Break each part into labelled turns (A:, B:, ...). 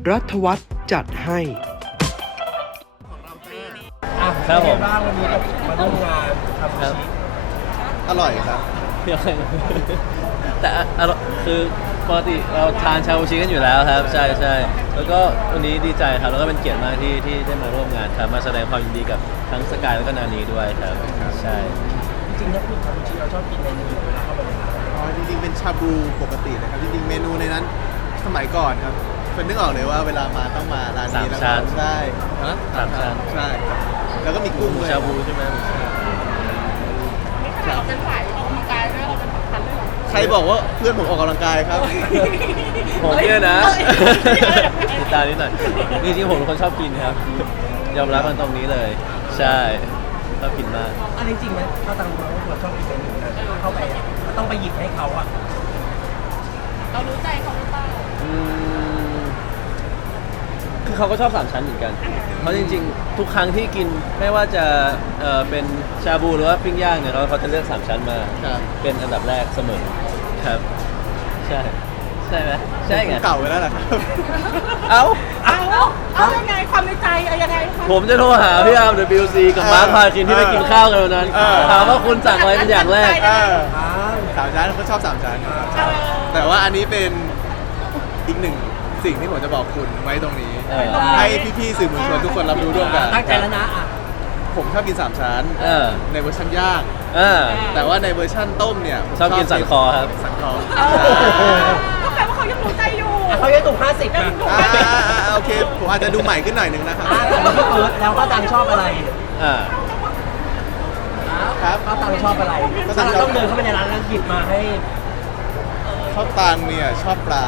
A: รัฐวัฒน์จัดให้
B: ครับผม
C: บ้างวันนี้มาร่วมงานทำชีส
D: อร่อยครับ
B: เดี๋ยวแต่คือปกติเราทานชาบูชิกันอยู่แล้วครับใช่ใช่แล้วก็วันนี้ดีใจครับแล้วก็เป็นเกียรติมากที่ได้มาร่วมงานครับมาแสดงความยินดีกับทั้งสกายแล้วก็นานีด้วยครับใช่
C: จริงๆถ้าพูดทำชีสเราชอบกินเมนูเวลาเข้าไปในร้าน
D: อ๋อจริงๆเป็นชาบูปกติเลยครับจริงๆเมนูในนั้นสมัยก่อนครับเป็นนึกออกเลยว่าเวลามาต้องมาร้านนี้แล้วก็ใช่ฮะ
B: สามชั้น
D: ใช่ครับแล้วก็มีกุ้งด้วย
B: ชาบูใช่ไหม
E: เราเป็นฝ่ายออกกำลังกายด้วยเราเป็นสำคัญด้วยเหรอ
D: ใครบอกว่าเพื่อนผมออกกำลังกายครับ
B: ผมเนี่ยนะติดตามนิดหน่อยจริงๆผมเป็นคนชอบกินครับยอมรับมันตรงนี้เลย ใช่ชอบกินมาก
C: อันนี้จริงไหมถ้าตังค์เราชอบกินเมนูนั้นเข้าไปมันต้องไปหยิบให้เขาอ่ะ
E: เรารู้ใจเขาหรือเปล่า
B: คือเขาก็ชอบสามชั้นเหมือนกัน เพราะจริงๆ ทุกครั้งที่กินไม่ว่าจะเป็นชาบูหรือว่าปิ้งย่างเนี่ยเขาจะเลือกสามชั้นมา
D: ครับ
B: เป็นอันดับแรกเสมอครับ ใช่ใช่ไหมใช่ไง
D: เก่าไปแล้วล่ะครับ
B: เอ้า
E: เอายังไงความในใจเอายังไงคะ
B: ผมจะโทรหาพี่อาร์ม WC กับมาร์คพาคินที่ไปกินข้าวกันวันนั้น ถามว่าคุณสั่งอะไรเป็นอย่างแรก
D: สามชั้นเขาชอบสามชั้นครับแต่ว่าอันนี้เป็นอีกหนึ่งสิ่งที่ผมจะบอกคุณไว้ตรงนี้ ให้พี่ๆสื่อมวลชนทุกคนรับรู้ร่วมกัน
C: ตั้งใจแล้วนะอ่ะ
D: ผมชอบกินสามชั้น
B: เออ
D: ในเวอร์ชันย่าง
B: เออ
D: แต่ว่าในเวอร์ชันต้มเนี่ยผม
B: ชอบกินสันคอครับ
D: สันคอ
E: ก็แปลว่าเขายังรู้ใจอยู่
C: เขายังถูก50นะ
D: โอเคผมอาจจะดูใหม่ขึ้นหน่อยนึงนะครับ
C: แล้วก็ตังค์ชอบอะไร
B: อ่า
D: ครับ
C: ก็ตังค์ชอบอะไรถ้าเราต้องเดินเข้าไปในร้านแล้วหยิบมาให้
D: ชอบตังเนี่ยชอบปลา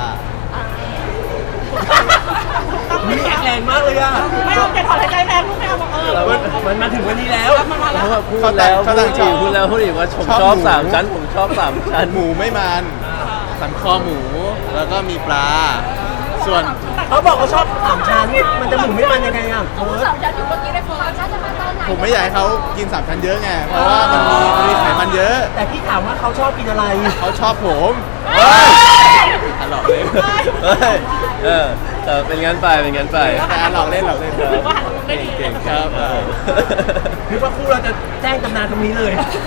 C: มีแรงมากเลยอ่ะ
E: ไม่เอาแต่ถอนหายใจแรงลูกไม่เอาบอก
C: มันมาถึงวันนี้แล้ว
B: เพราะว่าพูดแล้วพูดอีกพูดแล้วพูดอีกว่าผมชอบสามชั้นผมชอบสามชั้น
D: หมูไม่มันสันคอหมู แล้วก็มีปลา ส่วน
C: เขาบอกเขาชอบ3ชั้น มันจะหมุนไม่มันยังไงอ่ะ
E: สาวยันอยู่เมื่อกี้ได้ฟังฉันจะมาตอนไหน
D: ผมไม่อยากให้เขากินสามชั้นเยอะไง เพราะว่ามันมีไขมันเยอะ
C: แต่พี่ถามว่าเขาชอบกินอะไร
D: เขาชอบผมหลอกเล่น
B: แต่เป็นงั้นไปเป็นงั้นไป
D: แต่หลอกเล่นหลอกเล่นครับเก่งครับ
C: นึกว่าคู่เราจะแจ้งตำนานตรงนี้เลย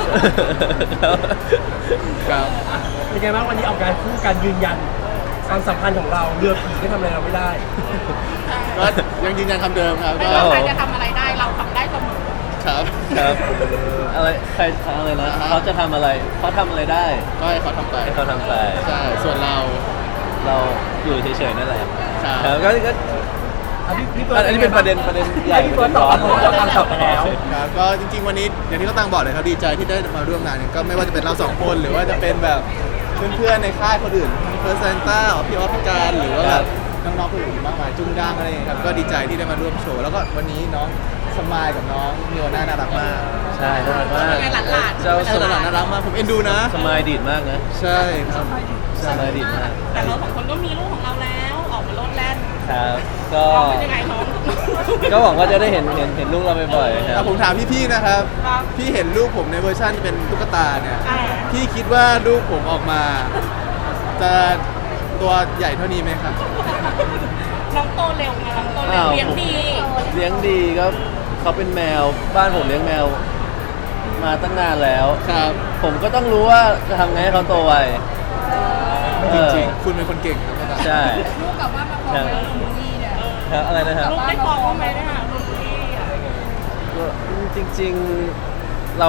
D: ครับ
C: เป็นไงบ้างวันนี้ออกงานคู่กันยืนยันความสัมพันธ์ของเราเรือผีก็ทำอะไรเราไม่ได้
D: ก็ยังยืนยันคำเดิมครับ
E: ไม่
D: ก็
E: ว่าใครจะทำอะไรได้เราทำได้เสมอ
D: ครับ
B: ครับอะไรใครอะไรนะเขาจะทำอะไรเขาทำอะไรได้
D: ก็ให้เขาทำไป
B: ให้เขาทำไป
D: ใช่ ส่วนเรา
B: เราอยู่เฉยๆนั่นแหละ
D: ครับ
B: ครับก็
C: พี่เบิร์ด
B: อันนี้เป็นประเด็นใหญ่
C: พี่เบิร์ดตอบเพราะว่าเราทำตอบไปแล้ว
D: ครับก็จริงๆวันนี้อย่างที่เขาตั้งบอกเลยครับดีใจที่ได้มาร่วมงานก็ไม่ว่าจะเป็นเราสองคนหรือว่าจะเป็นแบบเพื่อนๆในค่ายคนอื่นทั้งเฟิร์สเซนต้าพี่ออฟพี่การหรือว่าแบบน้องๆคนอื่นมากมายจุ้งดังอะไรอย่างเงี้ยครับก็ดีใจที่ได้มาร่วมโชว์แล้วก็วันนี้น้องสมายกับน้องมิโอน่าน่ารักมาก
B: ใช่น่ารักมาก
D: เจ้าสลัดน่ารักมากผมเอ็นดูนะ
B: สมายดีดมากนะ
D: ใช่ครับ
B: สมายดีดมาก
E: แต่เราสองคนก็มีลูกของเราแล้วออกมาโลดแล่น
B: ครับก็
E: เป็นยังไงน้อง
B: ก็หวังว่าจะได้เห็นลูกเราบ่อยๆค
D: แต่
B: รับ
D: ผมถามพี่ๆนะครับ
E: ครับ
D: พี่เห็นรูปผมในเวอร์ชันที่เป็นตุ๊กตาเนี่ย
E: อ่า
D: พี่คิดว่ารูปผมออกมา จะตัวใหญ่เท่านี้ไหมครับ
E: น้องโตเร็วไงน้องโตเร็วเลี้ยงดี
B: เลี้ยงดีก็เขาเป็นแมวบ้านผมเลี้ยงแมวมาตั้งนานแล้ว
D: ครับ
B: ผมก็ต้องรู้ว่าจะทำไงให้เขาโตไว
D: จริงๆคุณเป็นคนเก่งครับ
B: ใช่
E: ลูกกลับบ้านมาพร้อมแล้วลุงนี่เนี่ย
B: ครับอะไรนะครับ
E: ลูกได้ฟ้องบ้างไหมได้หาลุงนี่อ่ะ
B: ก็จริงๆเรา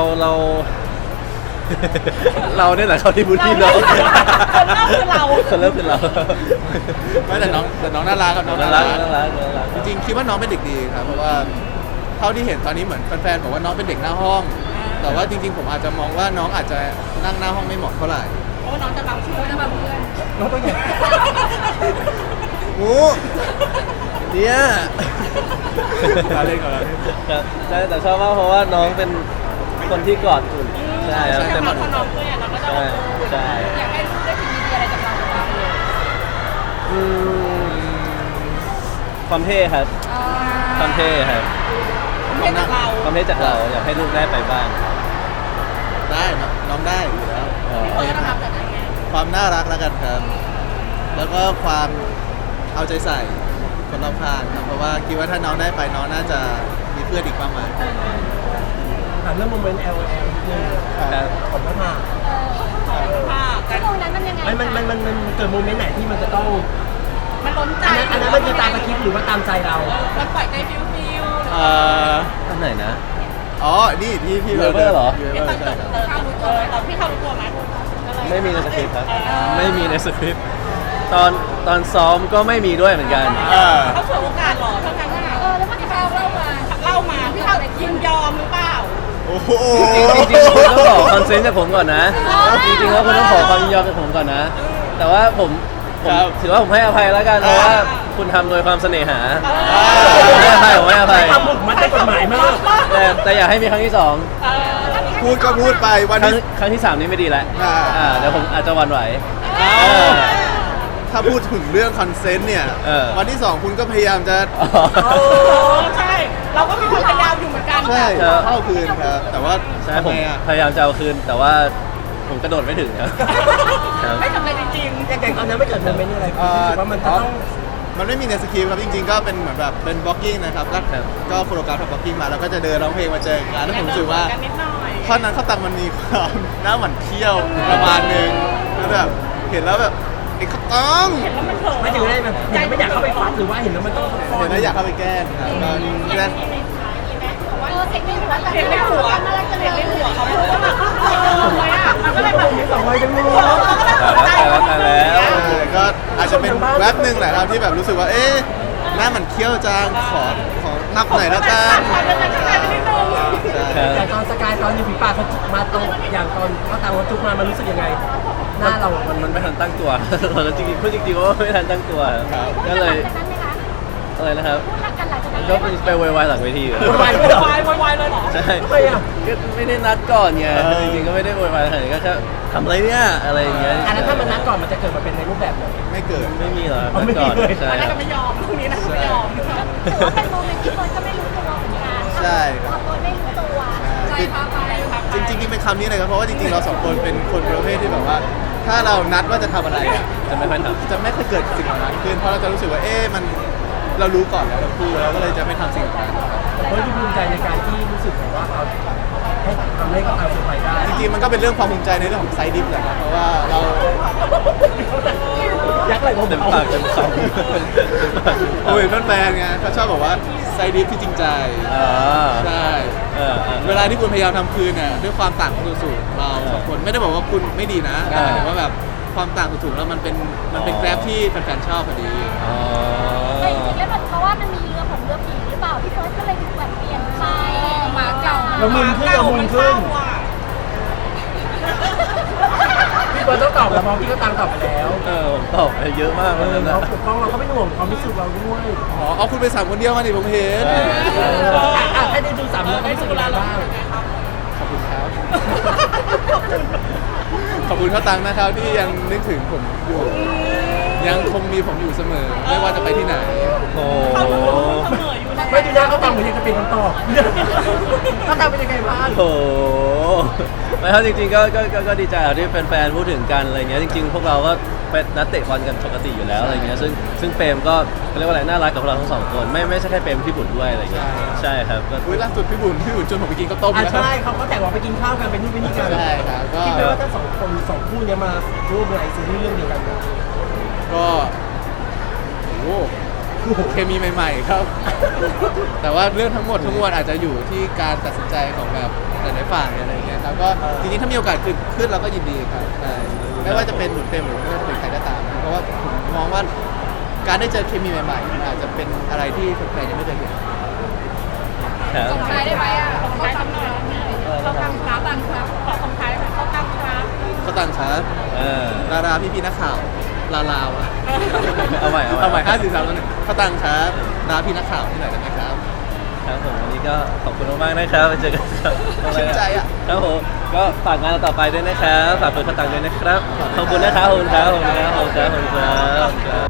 B: เราเนี่ยแหละเขาที่บูลลี่เรา
E: คนเล่าคือเรา
B: คนเริ่มคือเรา
D: ไม่แต่น้องน่ารักครับน้อง
B: น่า
D: น่า
B: รั
D: รั
B: ก
D: ก
B: น่ารักน่ารัก
D: จริงๆคิดว่าน้องเป็นเด็กดีครับเพราะว่าเท่าที่เห็นตอนนี้เหมือนแฟนๆบอกว่าน้องเป็นเด็กหน้าห้อง แต่ว่าจริงๆผมอาจจะมองว่าน้องอาจจะนั่งหน้าห้องไม่เหมาะเท่าไหร่
E: เพราะว่าน้องจะบังชื่อจะบังเพื่อน
C: น้องตัวใหญ่
D: หมูเนี่ยเราเล่นก่อนเราเล่น
B: ครับใช่แต่ชอบมากเพราะว่าน้องเป็นคนที่กอดอุ่นใช่ครับ
E: แต่
B: เต็ม
E: พอน้องตัวใหญ่เราก็จะ
B: ใช่ใช่
E: อยากให้ลูกได้กินดีๆอะไรจากเราบ้าง
B: อืมความเท่ครับความเท่ครับ
E: เพื่อนจากเรา
B: ความเท่จากเราอยากให้ลูกได้ไปบ้าง
D: ได้ครับน้องได้อยู่แล้ว
E: เออนะครับแต่ยังไง
D: ความน่ารักแล้วกันครับ แล้วก็ความเอาใจใส่คนรอบข้างครับเพราะว่าคิดว่าถ้าน้องได้ไปน้องน่าจะมีเพื่อนอีกมากมาย
C: ถามเรื่องโมเมนต์ L O L นิดนึง
B: ครับ
C: ผมก็ผ่า
E: ค่ะกั
A: ชั่
E: น
A: วโมงนั้นมันยังไง
C: มันเกิดโมเมนต์ไหนที่มันจะต้อง
E: มันล้นใจ
C: อันนั้นมันคือตามสคริปต์หรือว่าตามใจเรา
E: มันปล่อยใจฟิวฟิว
B: อันไหนนะ
D: อ๋อ นี่ที่
B: Lover เหรอ
E: พี่ตอน
D: ใช่ครับ
E: เข้ารู้ตัวตอนพี่เข้ารู้ตัวไหม
B: ไม่มีในสคริปต์ครับ ไม่มีในสคริปต์ตอนซ้อมก็ไม่มีด้วยเหมือนกัน
E: เขาฉวยโอกาสหรอเท่านั้นน่ะ
A: แล้วมันจะเล่ามา
E: เล่ามาพี่เข้ายินยอมหรือเปล่า
D: โอ้โห
B: จริงๆคุณต้องขอคอนเซนต์จากผมก่อนนะ จริงๆแล้วคุณต้องขอความยินยอมจากผมก่อนนะ แต่ว่าผมถือว่าผมให้อภัยแล้วกันเพราะว่าคุณทำโดยความเสน่หาผมให้อภัยผมให้อภัย
C: ทำบุกมันได้กฎหมายมาก
B: แต่อยากให้มีครั้งที่สอง
D: พูดก็พูดไปวัน
B: ครั้ง
D: นี้
B: ครั้งที่สามนี้ไม่ดีแล้ว เดี๋ยวผมอาจจะหวันไหว
D: ถ้าพูดถึงเรื่องคอนเซนต์เนี่ย วันที่ 2 คุณก็พยายามจะ
E: ใช่ เราก็มีความพยายามอยู่เหมือนกัน
D: ใช่
B: ครับ
D: เข้าคืนครับ แต่ว่า
B: ใช่
D: ทำ
B: ผม
D: ไมอ่ะ
B: พยายามจะเอาคืน แต่ว่าผมกระโดดไม่ถึงครับ ครับ
E: ไม่สำเร็จจริง
C: อย่างตอนนั้นไม่เกิดโมเมนต์อะไรรู้สึกว่ามันจะต้อง
D: มันไม่มีในสคริปต์ครับจริงๆ ก็เป็นเหมือนแบบเป็นบล็อกกิ้งนะครับก็
B: ครับ
D: ก็โฟโตกราฟกับบล็อกกิ้งมาแล้วก็จะเดินร้องเพลงมาเจอกันแล้วผมรู้สึกว่า
E: กันนิดหน่อย
D: ท่อนนั้นเขาตังมันมีความหน้าหมันเที่ยวประมาณนึงแล้วแบบเห็นแล้วแบบไอ้ข้าวตัง
E: เห็นแล้วมันเถิด
C: ไม่ถึงได้แบบยังไม่อยากเข้าไปฟาดหรือว่าเห็นแล้วมันต้องฟา
D: เห็
C: ด
D: นแล้วอยากเข้าไปแกล้งครับก็แกล้ง
A: เทคนิคหัวแต่
E: เห็นในหัว
A: น่ารักจังเล
E: เห็น
A: ย
E: ในหัวเขาพูดว่าแบบเลยอ่ะมันก็เลยแบบ
C: มีสองวัยจังเลย
B: ตายแล้ว
D: ก็อาจจะเป็นแวบหนึ่งแหละครับที่แบบรู้สึกว่าเอ๊ะหน้าหมันเคี้ยวจังขอนับหน่อยแล้วกัน
E: ขอเป็นอะไรก็ได้นิดนึง
D: ใช่
C: แต่ตอนสกายตอนริมฝีปากเขามาตรงอย่างตอนเขาตามเขาจุกมามันรู้สึกยังไง หน้าเรา
B: มันไม่ทันตั้งตัว จริงๆพูดจริงๆว่าไม่ทันตั้งตัวครับก็เลย
A: จากนั้นไหมคะ
B: อะไรนะครับ
A: พูดรักกันหลังจากนั้น
B: ก็ไปโวยวายหลังเวทีเหรอ
C: โวยวายด้วยเหรอ
E: วายเลยเหรอ
B: ใช่
C: ทำไมอ่ะ
B: ก็ไม่ได้นัดก่อนไงจริงๆก็ไม่ได้โวยวายขนาดนี้ก็แค่ทำอะไรเนี่ยอะไรอย่างเงี้ย
C: อันนั้นถ้ามันนัดก่อนมันจะเกิดมาเป็นในรูปแบบไหน
D: ไม่เกิด
B: ไม่มีเหรอ
C: อ๋อไม่
B: นัด
C: มี
B: ก่อน
C: เลย
B: ใช่
E: มัน
B: ค
E: น่า
B: รับ
E: จะไม่ยอมพรุ่งนี้นะไม่ยอม
A: ถือว่าเป็นโมเมนต์ที่คนก็ไม่รู้ตัวเหมือนกัน
D: ใช่ครับ
A: ทำโดยไม่รู้ตัว
E: ใจพาไป
D: จริงๆนี่เป็นคำนี้เลยครับเพราะว่าจริงๆเราสองคนเป็นคนประเภทที่แบบว่า ถ้าเรานัดว่าจะทำอะไรอ่ะ
B: จะไม่ค่อยทำ
D: จะไม่เคยเกิดสิ่งเหล่านั้นขึ้นเพราะเราจะรู้สึกว่าเอ๊ะมันเรารู้ก่อนแล้วเราพูดเราก็เลยจะไม่ทำสิ่งเหล่านั้น
C: เพราะที่ภูมิใจในการที่รู้สึกแบบว่าเราให้ทำให้เขาเอาสุดไปได้
D: จริงๆมันก็เป็นเรื่องความภูมิใจในเรื่องของไซดิฟแหละครับเพราะว่าเรา
C: ยักษ์อะไรผม
B: เต็มปากเต็มคำ
D: โอ้ยแฟนๆไงเขาชอบบอกว่าไซดิฟที่จริงใจ
B: อ่า
D: ใช่ เวลาที่คุณพยายามทำคืนเนี่ยด้วยความต่างของสูตรเราสองคนไม่ได้บอกว่าคุณไม่ดีนะแต่หมายถึงว่าแบบความต่างสูตรแล้วมันเป็นแกร็บที่แฟนๆชอบพอดี
B: อ๋อ
A: แต่จริงๆแล้วมันเพราะว่ามันมีเรือผงเรือผีหรือเปล่าพี่เฟิร์สก็เลยแบบเปลี่ยนไปหมาเก่า
C: เรามึนขึ้นเรามึนขึ้นพี่เบิร์ดต้องตอบแล้วเพราะพี่ก็ตามตอบไปแล้ว
B: ผมตอบไปเยอะมากเลยนะ
C: เขาปกป้องเราเขาเป็นห่วงความรู้สึกเราด้วย
D: อ๋อเอาคุณไปสามคนเดียวมาดิผมเห็น
C: ให้ได้ดูสามแล้วรู้สึกยังไงบ้าง
D: ขอบคุณครับ ขอบคุณข้าวตังนะครับที่ยังนึกถึงผมอยู่ ยังคงมีผมอยู่เสมอ ไม่ว่าจะไปที่ไหน
B: โอ้
E: เขา
B: โห
E: เสมออยู่นะ
C: ไม่ดูหน้าเขาตามเหมือนจะเป็นคำตอบเขาตามเป็นยังไงบ้าง
B: โอ้โหไม่ครับจริงๆก็ดีใจครับที่แฟนๆพูดถึงกันอะไรเงี้ยจริงๆ พวกเราก็เป็นนักเตะบอลกันปกติอยู่แล้วอะไรเงี้ยซึ่งเปรมก็เขาเรียกว่าอะไรน่ารักกับพวกเราทั้งสองคนไม่ใช่แค่เปรมพี่บุญด้วยอะไรเงี้ยใช่ครับก็
D: อุ้ยล่าสุดพี่บุญชวนผมไปกินข้าวต้ม
C: อ่ะ
D: แล้ว
C: ใช่เขาแต่งว่าไปกินข้าวกันไปนู่นไปนี่กัน
D: ใช่ครับก็
C: คิดไหมว่าถ้าสองคนสองคู่เนี้ยมาร่วมในซีรีส์เรื่องเดียวกัน
D: ก็โอ้โหเคมีใหม่ ๆ ครับ แต่ว่าเรื่องทั้งหมดทั้งมวลอาจจะอยู่ที่การตัดสินใจของแบบแต่ละฝ่ายอะไรอย่างเงี้ยครับก็จริงๆถ้ามีโอกาสขึ้นเราก็ยินดีครับใช่ไม่ว่าจะเป็นหนุนเต็มหรือไม่ว่าจะเป็นใครก็ตามเพราะว่าผมมองว่าการได้เจอเคมีใหม่ๆมันอาจจะเป็นอะไรที่แฟนๆยังไม่เคยเห็น
B: ครับ
E: ส่งท้ายได้ไหมอ่ะส่งท้ายสักหน่อยเขาตั้งครับขอส่งท้ายเขาตั้งครับ
D: ก็ตังครับ ดาราพี่ๆนักข่าวลาวอะ
B: เอาใหม่
D: เอาใหม่5 4 3 2 1ก็ตังครับดาราพี่นักข่าวที่ไหนได้ไหมครับ
B: ครับผมวันนี้ก็ขอบคุณมากๆนะครับไปเจอกันครับ
D: ชื่นใจอะ
B: ครับผมก็ฝากงานเราต่อไปด้วยนะครับฝากเปิดข้าวตังค์ด้วยนะครับขอบคุณนะครับขอบคุณครับขอบคุณครับขอบคุณครับขอบคุณครับ